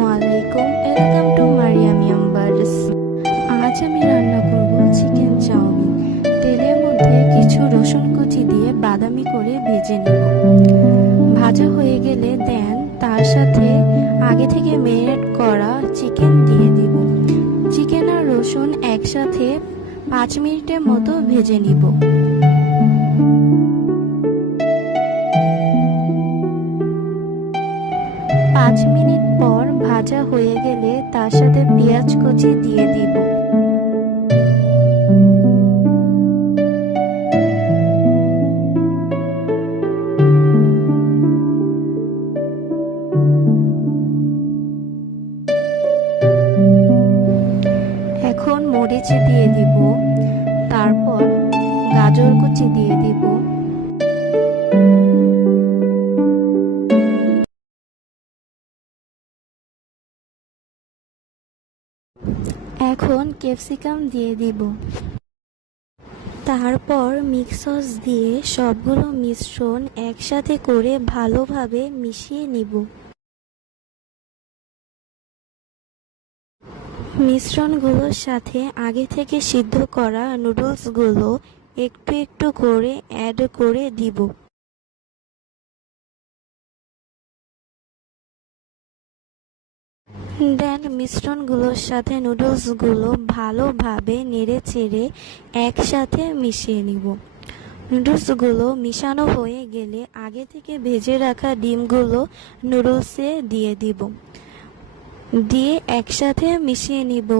আসসালামু আলাইকুম, welcome to Mariam ইয়াম্বারস। আজ আমি রান্না করব চিকেন চাউমিন। তেলের মধ্যে কিছু রসুন কুচি দিয়ে বাদামি করে ভেজে নেব। ভাজা হয়ে গেলে তার সাথে আগে থেকে ম্যারিনেট করা চিকেন দিয়ে দিব। চিকেন আর রসুন একসাথে 5 মিনিটের মতো ভেজে নিব। পাঁচ মিনিট পর ভাজা হয়ে গেলে তার সাথে পেঁয়াজ কুচি দিয়ে দিব। এখন মরিচ দিয়ে দিব, তারপর গাজর কুচি দিয়ে দিব। এখন ক্যাপসিকাম দিয়ে দিব। তারপর মিক্স সস দিয়ে সবগুলো মিশ্রণ একসাথে করে ভালোভাবে মিশিয়ে নিব। মিশ্রণগুলোর সাথে আগে থেকে সিদ্ধ করা নুডলসগুলো একটু একটু করে অ্যাড করে দিব। মিশ্রণগুলোর সাথে নুডলসগুলো ভালোভাবে নেড়েচেড়ে একসাথে মিশিয়ে নিব। নুডলসগুলো মিশানো হয়ে গেলে আগে থেকে ভেজে রাখা ডিমগুলো নুডলসে দিয়ে দিব। দিয়ে একসাথে মিশিয়ে নিব।